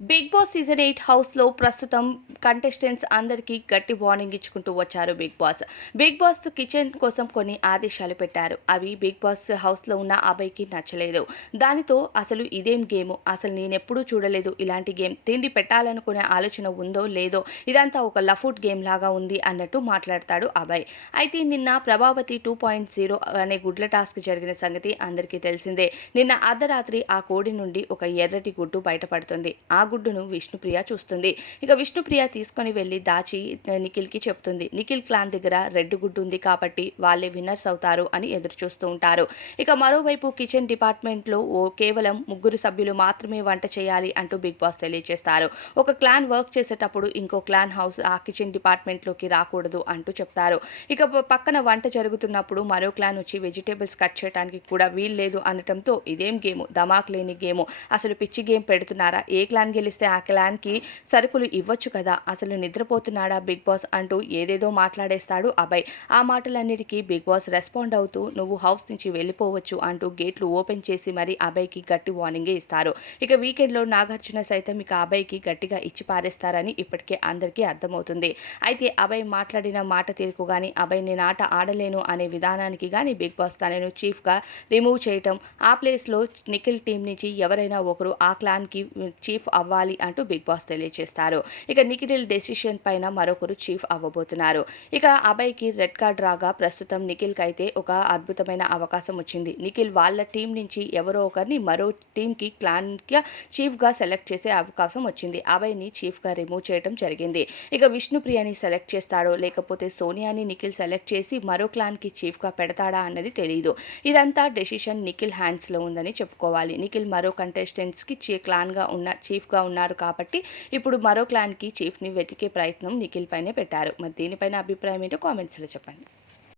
Big boss season eight హౌస్లో ప్రస్తుతం contestants అందరికీ గట్టి వార్నింగ్ ఇచ్చుకుంటూ వచ్చారు Bigg Boss. Bigg Boss kitchen కోసం కొన్ని ఆదేశాలు పెట్టారు. అవి బిగ్ బాస్ హౌస్లో ఉన్న అబ్బాయికి నచ్చలేదు. దానితో అసలు ఇదేం గేమ్? అసలు నేనెప్పుడూ చూడలేదు ఇలాంటి గేమ్. తిండి పెట్టాలనుకునే ఆలోచన ఉందో లేదో ఇదంతా ఒక లఫుట్ గేమ్ లాగా ఉంది అన్నట్టు మాట్లాడతాడు అబ్బాయి అయితే నిన్న ప్రభావతి టూ పాయింట్ జీరో అనే గుడ్ల టాస్క్ జరిగిన సంగతి అందరికీ తెలిసిందే. నిన్న అర్ధరాత్రి ఆ కోడి నుండి ఒక ఎర్రటి గుడ్డు బయటపడుతుంది. ఆ గుడ్డును విష్ణుప్రియ చూస్తుంది. ఇక విష్ణుప్రియ తీసుకొని వెళ్ళి దాచి నిఖిల్కి చెప్తుంది. నిఖిల్ క్లాన్ దగ్గర రెడ్ గుడ్డు ఉంది కాబట్టి వాళ్ళే విన్నర్స్ అవుతారు అని ఎదురు చూస్తూ ఉంటారు. ఇక మరోవైపు కిచెన్ డిపార్ట్మెంట్లో ఓ కేవలం ముగ్గురు సభ్యులు మాత్రమే వంట చేయాలి అంటూ బిగ్ బాస్ తెలియజేస్తారు ఒక క్లాన్ వర్క్ చేసేటప్పుడు ఇంకో క్లాన్ హౌస్ ఆ కిచెన్ డిపార్ట్మెంట్లోకి రాకూడదు అంటూ చెప్తారు. ఇక పక్కన వంట జరుగుతున్నప్పుడు మరో క్లాన్ వచ్చి వెజిటేబుల్స్ కట్ చేయడానికి కూడా వీల్లేదు అనటంతో ఇదేం గేమ్? ధమాక్ లేని గేమ్. అసలు పిచ్చి గేమ్ పెడుతున్నారా? ఏ క్లాన్ గెలిస్తే ఆ క్లాన్కి సరుకులు ఇవ్వచ్చు కదా. అసలు నిద్రపోతున్నాడా బిగ్ బాస్ అంటూ ఏదేదో మాట్లాడేస్తాడు అభయ్. ఆ మాటలన్నిటికీ బిగ్ బాస్ రెస్పాండ్ అవుతూ నువ్వు హౌస్ నుంచి వెళ్ళిపోవచ్చు అంటూ గేట్లు ఓపెన్ చేసి మరి అభయ్కి గట్టి వార్నింగే ఇస్తారు. ఇక వీకెండ్లో నాగార్జున సైతం ఇక అభయ్కి గట్టిగా ఇచ్చి పారేస్తారని ఇప్పటికే అందరికీ అర్థమవుతుంది. అయితే అభయ్ మాట్లాడిన మాట తీరుకు కానీ అభయ్ నేను ఆట ఆడలేను అనే విధానానికి కానీ బిగ్ బాస్ తనను చీఫ్గా రిమూవ్ చేయటం ఆ ప్లేస్లో నిఖిల్ టీం నుంచి ఎవరైనా ఒకరు ఆ క్లాన్కి చీఫ్ అవ్వాలి అంటూ బిగ్ బాస్ తెలియజేస్తారు. ఇక నిఖిల్ డెసిషన్ పైన మరొకరు చీఫ్ అవ్వబోతున్నారు. ఇక అభయ్కి రెడ్ కార్డ్ రాగా ప్రస్తుతం నిఖిల్కి అయితే ఒక అద్భుతమైన అవకాశం వచ్చింది. నిఖిల్ వాళ్ళ టీం నుంచి ఎవరో ఒకరిని మరో టీంకి క్లాన్గా చీఫ్గా సెలెక్ట్ చేసే అవకాశం వచ్చింది. అభయ్ని చీఫ్గా రిమూవ్ చేయడం జరిగింది. ఇక విష్ణుప్రియని సెలెక్ట్ చేస్తాడో లేకపోతే సోనియాని నిఖిల్ సెలెక్ట్ చేసి మరో క్లాన్కి చీఫ్గా పెడతాడా అన్నది తెలియదు ఇదంతా డెసిషన్ నిఖిల్ హ్యాండ్స్లో ఉందని చెప్పుకోవాలి. నిఖిల్ మరో కంటెస్టెంట్స్కి చీ క్లాన్గా ఉన్న చీఫ్గా ఉన్నారు కాబట్టి ఇప్పుడు మరో క్లాన్కి చీఫ్ని వెతికే ప్రయత్నం నిఖిల్ పైనే పెట్టారు. మరి దీనిపైన అభిప్రాయం ఏంటో కామెంట్స్లో చెప్పండి.